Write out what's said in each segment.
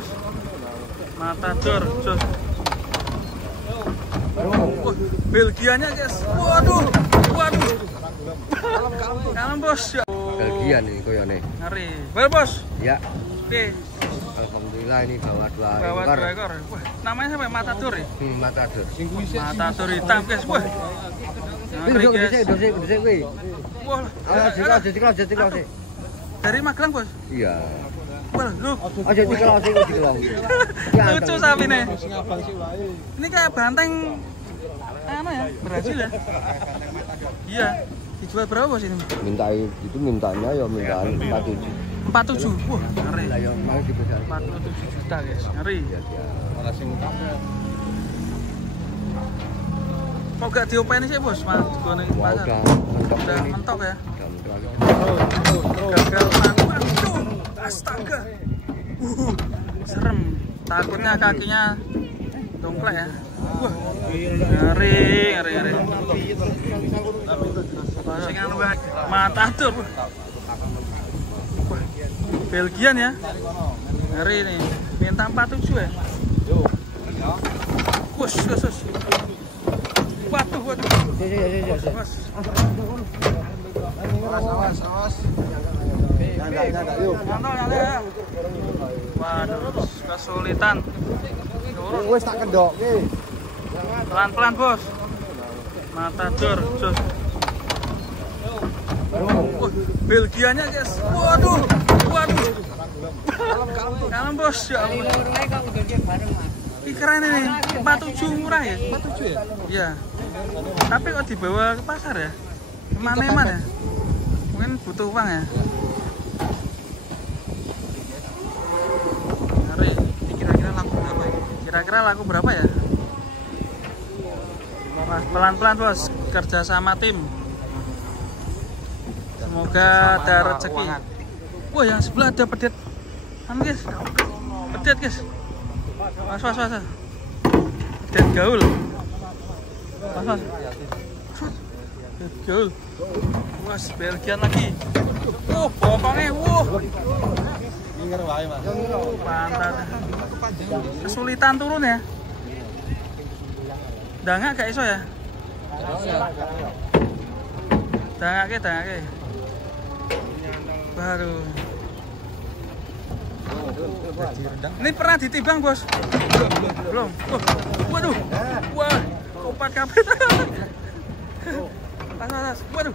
bos. Matador, jos. Belgianya guys. Waduh. Kalem bos. Belgia nih koyone. Ngeri. Baik bos. Ya. Oke. Alhamdulillah ini bawa dua ekor. Wah, namanya siapa? Matador ya? Matador. Matador hitam guys. Wah. Ngeri guys. Dosek kuwi. Wah. Aja. Dari Magelang bos? Iya. Wah, lu. Aja dikelong. Lucu sapi nih. Ini kayak banteng apa ya? Brazil ya? Iya. Dijual berapa bos ini? Mintanya ya mintaan 47. Wah, ngeri. Lah ya mau dibesar. 47 juta guys. Ngeri. Ora sing kok gak diopeni sih bos? Mas gone pasar. Udah mentok ya. Gagal aduh. Astaga. Serem. Takutnya kakinya dongklek ya. Wah. Ngeri. Matador. Wah. Belgian ya. Ngeri nih. Minta 47 ya. Kus. Waduh. Awas. Nggak, yuk. Mantap. Waduh, kesulitan. Wes tak kendok. Pelan-pelan, bos. Matador, jos. Belgianya, guys. Waduh. Kalem, bos. Ya ampun. Ini keren ini. 47 murah ya? 47 ya? Iya. Tapi kok dibawa ke pasar ya? Kemana ya? Mungkin butuh uang ya? Ngeri. Ini kira-kira laku berapa ya? Kira-kira laku berapa ya? Pelan-pelan bos, kerja sama tim. Semoga ada rezeki. Wah, yang sebelah ada pedet. Guys. Pedet guys. Was. Pedet gaul. Was. Pedet gaul. Mas, Belgian lagi. Pokoknya, pantat. Kesulitan turun ya. Dangak gak iso ya? Dangake. Baru. Ini pernah ditimbang bos? Belum. Waduh. Wah, kopat kapit. Panas. Waduh.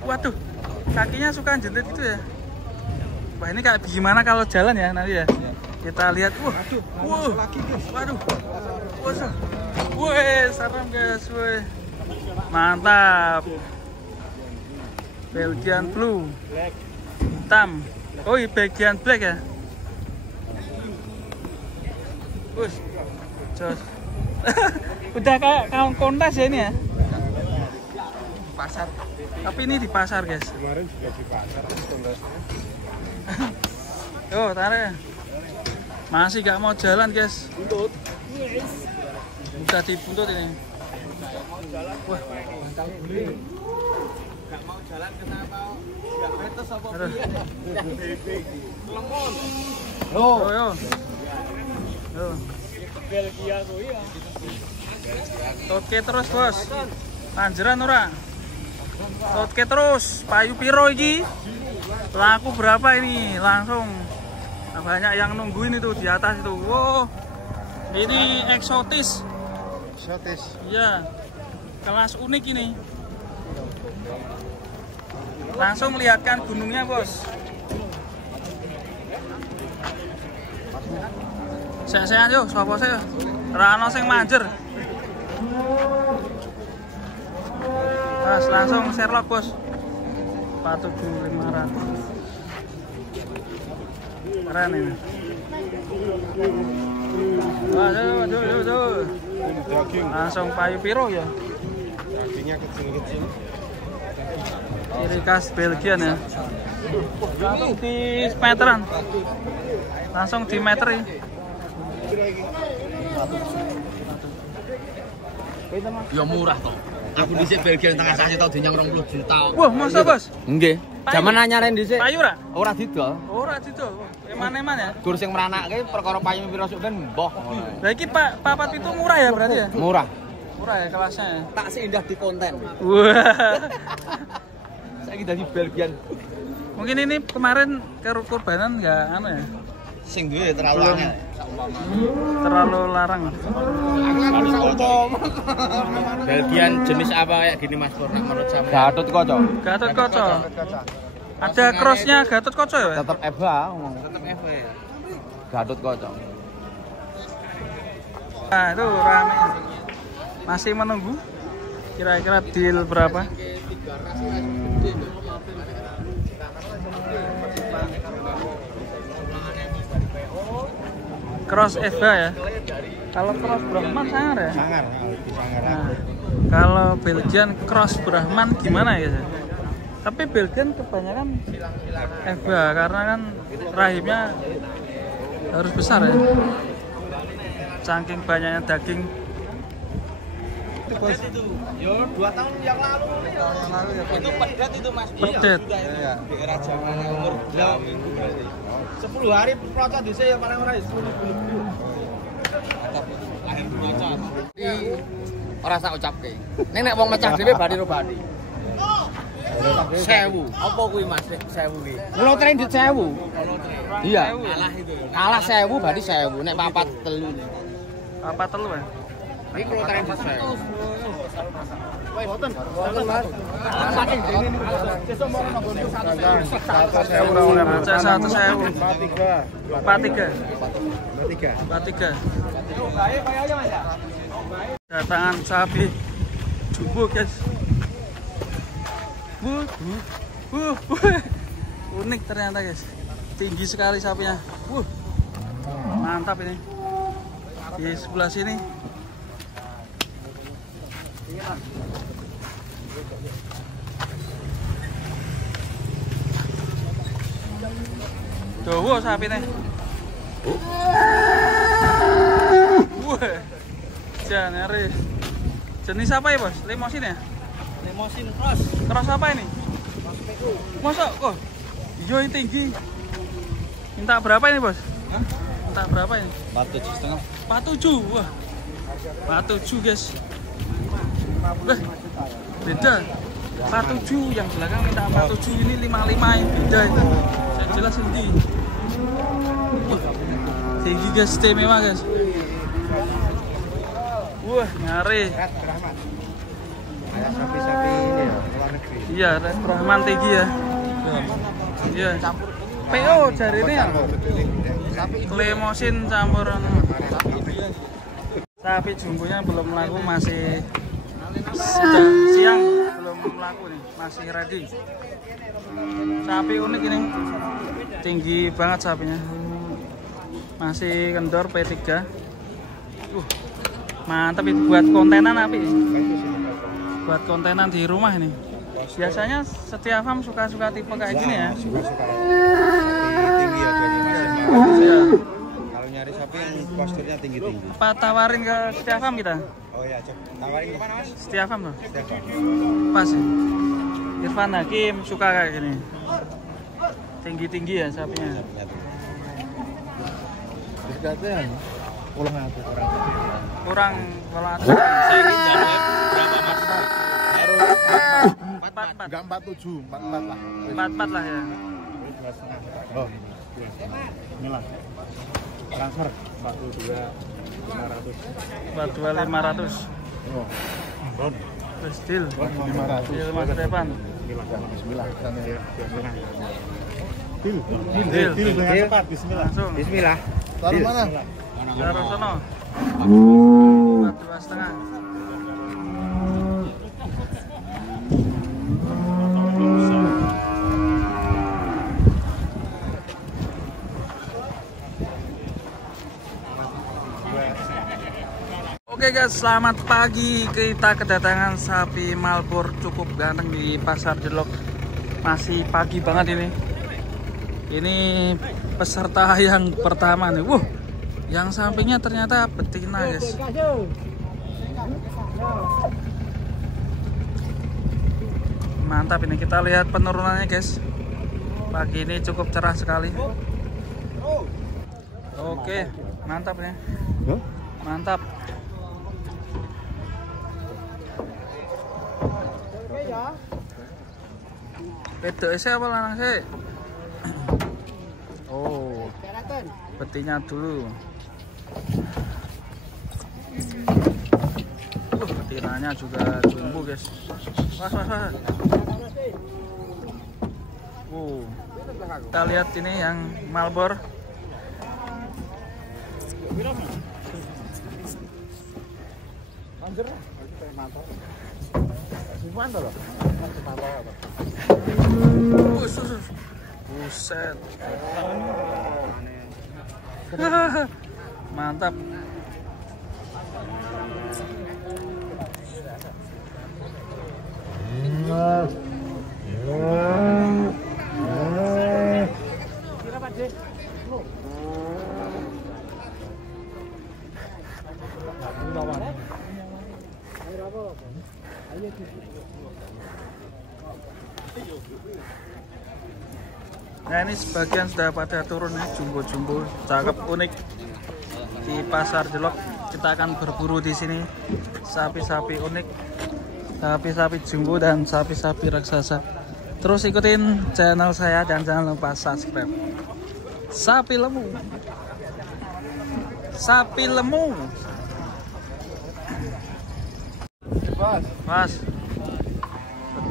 Waduh, kakinya suka jentit gitu ya. Wah, ini kayak gimana kalau jalan ya nanti ya? Kita lihat. Waduh. Serem guys. Mantap. Belgian blue. Hitam. Oh, Belgian black ya. Jos. Udah kayak kawan kontes ya ini ya. Pasar. Tapi ini di pasar guys. Kemarin juga di pasar. Yo, tarik. Masih gak mau jalan guys. Buntut. Udah dibuntut ini. Wah, Gak mau jalan kenapa? Gak betes apa? Lemon. Yo. Belgia tuh ya. Oke terus bos. Panjeran ora? Oke terus. Payu piro iki? Laku berapa ini? Langsung. Banyak yang nungguin itu di atas itu. Wow. Ini eksotis. Iya. Kelas unik ini. Langsung melihatkan gunungnya bos. Sehat-sehat yuk, sapa sih? Rano sing manjer. Langsung Sherlock bos. 47.500. Keren ini. Waduh. Langsung payu piro ya? Dagingnya kecil-kecil. Ciri khas Belgian ya. Langsung di meteran. Langsung di meteri. Ya murah toh. Aku dhisik Belgia tengah sasi tau dinyang 20 juta. Wah, masa bos? Nggih. Jaman anyaren dhisik. Payu ora? Ora didol. Ora didol. Eman-eman ya? Gur sing meranakke perkara payu pira sok ben mbah. Lah iki Pak papat itu murah ya berarti ya? Murah. Murah ya kelasnya ya? Tak seindah di konten. Wah. Saiki dadi Belgian. Mungkin ini kemarin kurbanan nggak anu ya? Sing duwe terlalu angel. Terlalu larang. Belgian jenis apa kayak gini Mas Pur menurut sama? Gatot Kaca. Gatot Kaca. Ada crossnya Gatot Kaca ya? Tetap FH. Tetap FH ya. Gatot Kaca. Nah, itu rame. Masih menunggu. Kira-kira deal berapa? Cross FH ya. Kalau cross Brahman sangar ya? Sangar, lebih sangar. Nah, kalau Belgian cross Brahman gimana ya? Tapi Belgian kebanyakan FH karena kan rahimnya harus besar ya. Saking banyaknya daging. Itu yo 2 tahun yang lalu. Itu pedet itu Mas. Pedet. Iya. Di era zaman umur 2 minggu berarti. 10 hari procot dhisik ya paling ora 10 minggu. Akhir procot. Ora sak ucapke. Nek wong mecah dhewe badi ro badi. 1000. Apa kuwi Mas 1000 ki? Kulo tren di 1000. Iya. Kalah itu. Kalah 1000 berarti 1000. Nek papat telu. Apa telu ya? Iki kulo tren di 1000. Datangan sapi jumbo guys. Unik ternyata guys. Tinggi sekali sapinya. Mantap ini. Di sebelah sini. Dawa sapine. Wah. Janare. Jenis apa ya, Bos? Limosin ya? Limosin cross. Cross apa ini? Masa kok? Iya ini tinggi. Minta berapa ini, Bos? Hah? Minta berapa ini? 47,5. 47. Wah. 47, guys. Wah. Beda. 47 yang belakang minta 47, ini 55 yang beda itu. Saya jelas ini. Wah. Tinggi guys, istimewa guys. Wah, nyari. Kayak sapi-sapi ini ya, luar negeri. Iya, Rahman tinggi ya. Iya. PO jari ini ya. Klemosin campuran. Sapi jumbonya belum laku, masih sudah siang, belum laku nih, masih ready. Sapi unik ini, tinggi banget sapinya. Masih kendor P3. Mantap itu buat kontenan api. Buat kontenan di rumah ini. Biasanya setiap farm suka-suka tipe kayak gini ya. Suka-suka tinggi ya jadi masing-masing. Iya. Kalau nyari sapi yang posturnya tinggi-tinggi. Apa tawarin ke setiap farm kita? Oh ya, coba tawarin kemana Mas? Setiap farm tuh. Stefan. Pas ya. Irfan Hakim suka kayak gini. Tinggi-tinggi ya sapinya. Harganya ulang aku Kurang kalau ada. Saya ingin jawab berapa Mas? harus 44. enggak 47, 44 lah. 44 lah ya. Oh. Inilah. Transfer 42.500. 42.500. Oh. Ron. Terus deal. 500. Deal Mas Depan. Bismillah. Deal. Dengan cepat, bismillah. Langsung. Bismillah. Taruh mana? Taruh sono. 42,5. Oke guys, selamat pagi. Kita kedatangan sapi Malbor cukup ganteng di Pasar Delok. Masih pagi banget ini. Ini peserta yang pertama nih. Yang sampingnya ternyata betina guys. Mantap ini, kita lihat penurunannya guys. Pagi ini cukup cerah sekali. Oke, mantap ya. Mantap. Wedok sih apa lanang sih? Oh, betina dulu. Betinanya juga jumbo guys. Was. Kita lihat ini yang Malbor. Buset. Mantap. Nah ini sebagian sudah pada turun nih, jumbo-jumbo, cakep, unik di Pasar Jelok. Kita akan berburu di sini sapi-sapi unik, sapi-sapi jumbo dan sapi-sapi raksasa. Terus ikutin channel saya dan jangan lupa subscribe. Sapi lemu, sapi lemu. Mas,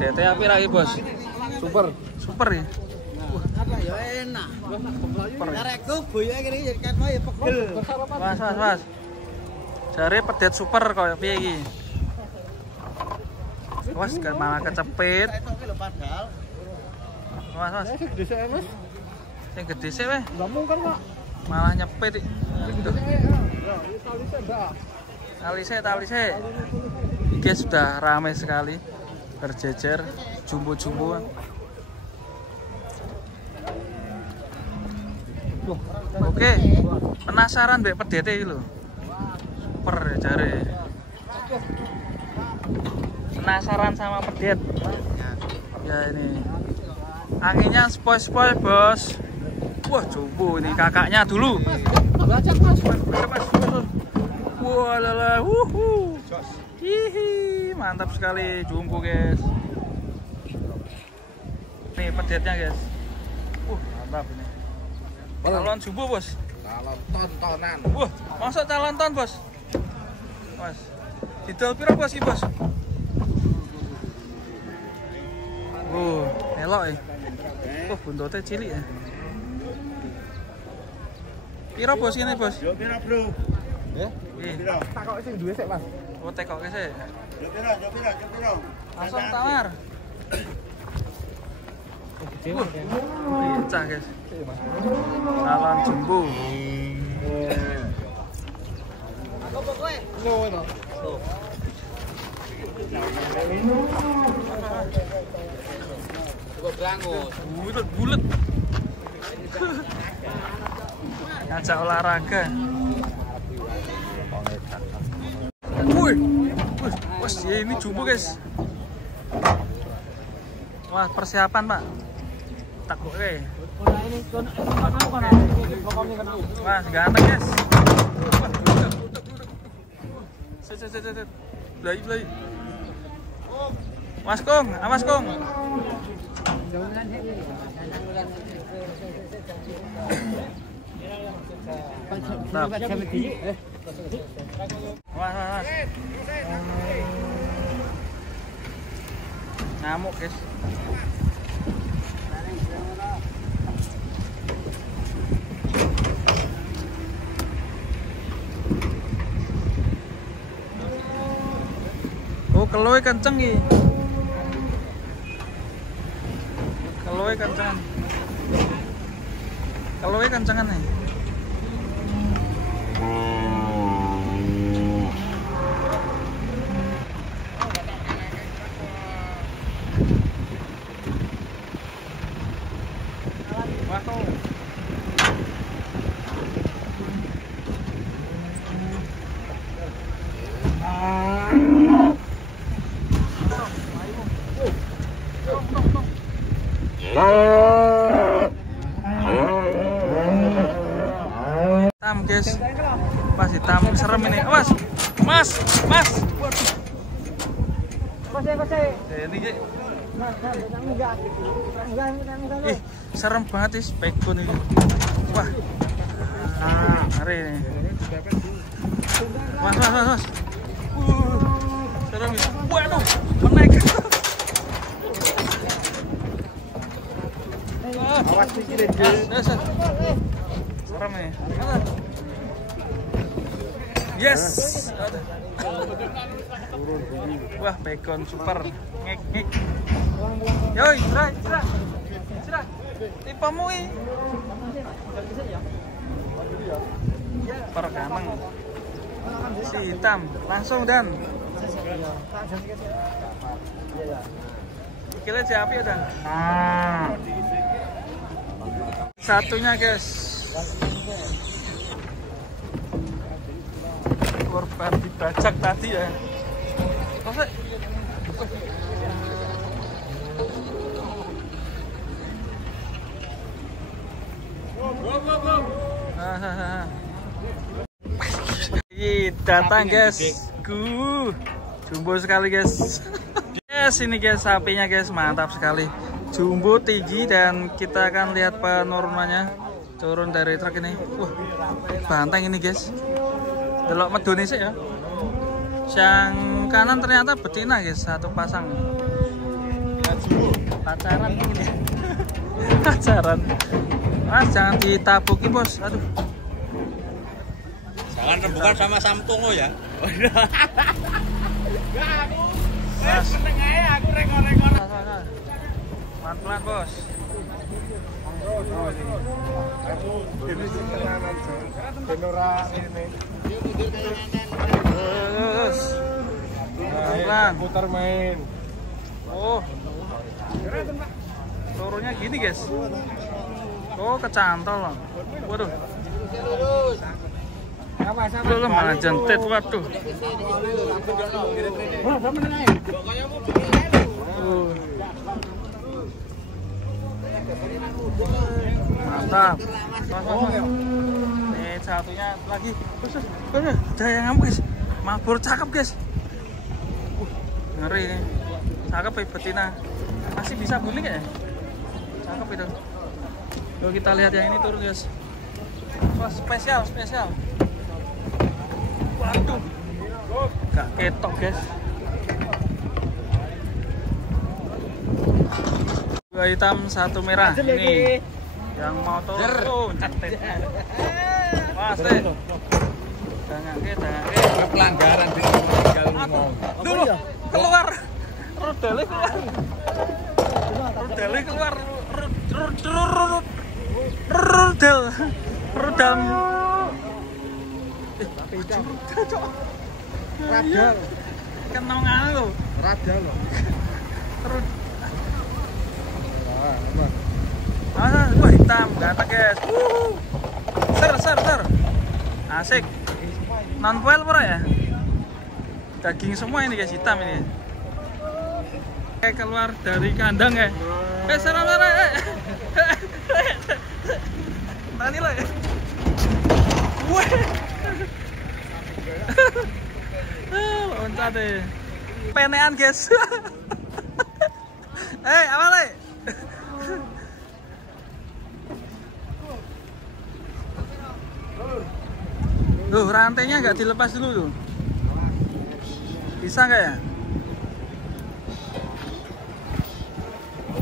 DT apa lagi bos? Super ya. Ya enak. Karekku boyo kene ya kan ya pegel. Mas. Jare pedet super koyo piye iki? Wes malah kecepit. Mas. Sing gede sik, Mas. Sing gede sik weh. Ngomong kan, Pak. Malah nyepit. Talise. Ini sudah ramai sekali, berjejer jumbo-jumbo. Oke, penasaran deh pedete iki lho. Super jare. Penasaran sama pedet. Ya ini. Anginnya spoi-spoi, Bos. Wah, jumbo ini kakaknya dulu. Walah, hihi, mantap sekali jumbo, guys. Nih pedetnya, guys. Mantap ini. Calon jumbo, Bos. Calon tontonan. Wah, masuk calon ton, Bos. Mas. Didol piro, Bos, iki, Bos? Elok ya. Buntutnya cilik ya. Piro, Bos, ini, Bos? Yo piro, Bro? Ya? Piro? Takoke sing duwe sik, Mas. Oh, tekoke sih. Yo piro? Langsung tawar. Pincah, guys. Calon jumbo. Aku pokoke. Ngono. Cukup langus. Bulet. Ngajak olahraga. Wah, ini jumbo, guys. Wah, persiapan, Pak. Takut wah, ganteng, guys. Set. Belai. Mas Kong, awas Kong. Mantap. Wah. Ngamuk, guys. Oh, keloe kenceng iki. Keloe kencengan nih. Wah, tuh. guys. Mas hitam serem ini. Awas. Mas. Waduh. Ini ih, serem banget is pekun ini. Wah. Ngeri ini. Mas. Serem ya. Waduh, menaik. Awas dikit aja. Serem nih. Yes. Wah, bacon super. Ngek. Yoi, cerah. Tipamu ini. Perganang. Si hitam langsung dan. Kira siapa ya dan? Satunya guys. Korban dibajak tadi ya. Masa? Datang guys. Jumbo sekali guys. Yes, ini guys sapinya guys, mantap sekali. Jumbo tinggi dan kita akan lihat penurunannya. Turun dari truk ini. Wah, banteng ini guys. Delok medone sih ya. Yang kanan ternyata betina guys, satu pasang. Pacaran ini. Pacaran. Mas jangan ditabuki bos. Aduh. Jangan rembukan sama Samtongo ya. Mas. Aku rekor. Pelan-pelan bos. Terus. Pelan. Putar main. Oh. Turunnya gini guys. Oh, kecantol loh. Waduh. Belum malah jentit, waduh. Mantap. Nih satunya lagi. Ada yang ngamuk guys. Mabur cakep guys. Ngeri nih. Cakep ya betina. Masih bisa guling ya? Cakep itu. Yuk kita lihat yang ini turun guys. Wah, spesial. Waduh. Gak ketok guys. Dua hitam, satu merah. Ini yang mau turun cetet. Pasti. Jangan Pelanggaran di dulu keluar. Rudalnya keluar. Rudal. Radal. Kenongan lo. Radal lo. Wah hitam, gata guys. Ser. Asik. Non foil pura ya? Daging semua ini guys, hitam ini. Kayak keluar dari kandang ya. Serem. Tani lah ya. Wah. Loncat deh. Penean guys. Apa lagi? Tuh rantainya nggak dilepas dulu tuh. Bisa nggak ya?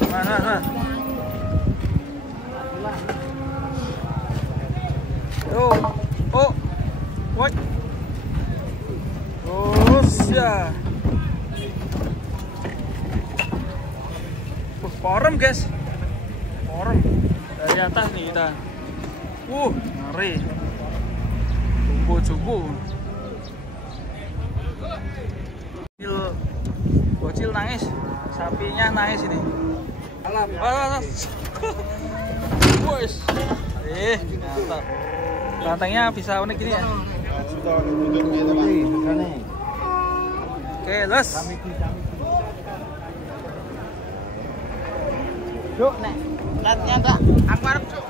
Mas. Oh. What? Ya. Porem guys. Porem. Dari atas nih kita. Ngeri. Jumbo. Bocil nangis. Sapinya nangis ini. Alam. Wes. Mantap. Rantainya bisa unik ini ya. Oke, les. Cuk, nek. Ternyata aku arep cuk.